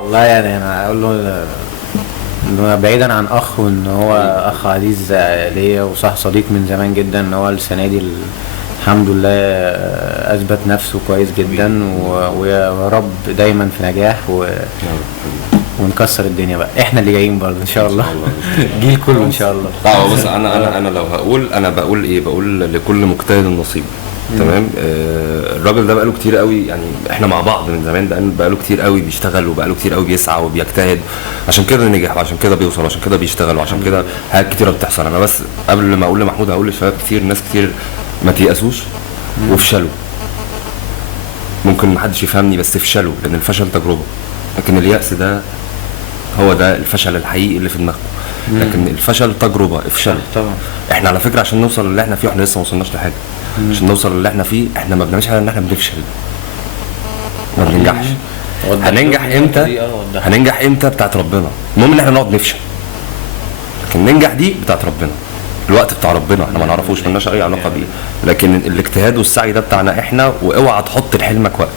والله يعني انا اقول له انه بعيدا عن اخ، وان هو اخ عزيز ليا وصح صديق من زمان جدا، ان هو السنه دي الحمد لله اثبت نفسه كويس جدا، ويا رب دايما في نجاح ونكسر الدنيا بقى. احنا اللي جايين برضه ان شاء الله جيل كله ان شاء الله. لا بص، انا لو هقول، انا بقول ايه، بقول لكل مجتهد النصيب. تمام. الراجل ده بقاله كتير قوي، يعني احنا مع بعض من زمان، بقاله كتير قوي بيشتغل، وبقاله كتير قوي بيسعى وبيجتهد، عشان كده نجح، وعشان كده بيوصل، وعشان كده بيشتغل، وعشان كده حاجات كتيره بتحصل. انا بس قبل ما اقول لمحمود هقول لشباب كتير، ناس كتير ما تيأسوش وفشلوا. ممكن محدش يفهمني، بس فشلوا، لان الفشل تجربه، لكن اليأس ده هو ده الفشل الحقيقي اللي في دماغكم. لكن الفشل تجربه، افشلوا طبعا. احنا على فكره عشان نوصل اللي احنا فيه، احنا لسه ما وصلناش لحاجه. عشان نوصل اللي احنا فيه، احنا ما بنعملش حاجه، ان احنا بنفشل، ما بننجحش. هننجح امتى؟ هننجح امتى؟ بتاعت ربنا. المهم ان احنا نقعد نفشل، لكن ننجح دي بتاعت ربنا، الوقت بتاع ربنا احنا ما نعرفوش، مالناش اي علاقه بيه. لكن الاجتهاد والسعي ده بتاعنا احنا. واوعى تحط لحلمك وقت.